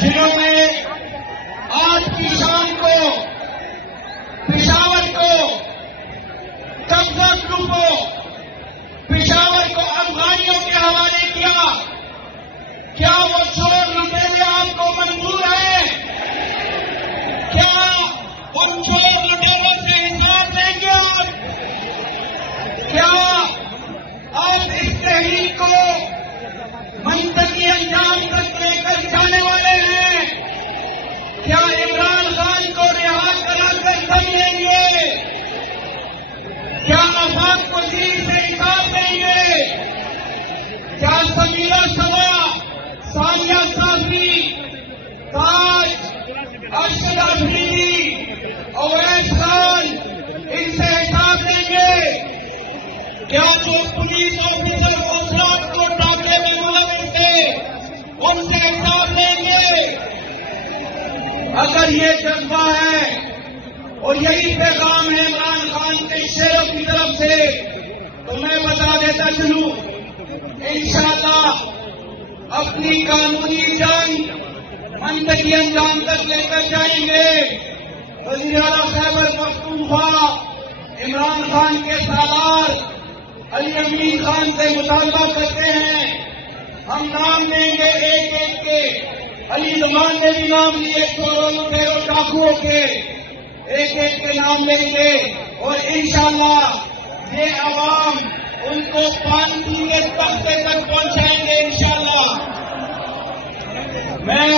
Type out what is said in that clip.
जिन्होंने आज की शाम को पेशावर को कब्जा ग्रुपों पेशावर को अफगानियों के हवाले किया। क्या वो चोर लुटेरे आपको मंजूर है? क्या उन चोर लुटेरों से हिसाब लेंगे आप? क्या आप इस तहरीक को मंतकी अंजाम तक लेकर जाने वाले हैं? क्या इमरान खान को रिहा कराकर दम लेंगे? क्या आफाक वजीर से हिसाब लेंगे? क्या समीरा सवा, सानिया साफी, ताज, अरशद अफरीदी, अवैस खान इनसे हिसाब लेंगे? क्या जो पुलिस ऑफिसर गुजरात को डाके में मुलविस थे उनसे हिसाब लेंगे? अगर ये जज्बा है और यही पैगाम है इमरान खान के शेरों की तरफ से, तो मैं बता देता चलूं, इंशाअल्लाह अपनी कानूनी जंग मंतकी अंजाम तक लेकर जाएंगे। वज़ीर आला खैबर पख्तूनख्वा इमरान खान के सालार अली अमीन खान से मुतालबा करते हैं, हम नाम देंगे एक एक के। अली जमान ने भी नाम लिए चोरों लुटेरों डाकुओं के, एक एक के नाम लेंगे और इंशाअल्लाह ये अवाम उनको पानी के तख्ते तक पहुंचाएंगे इंशाअल्लाह। मैं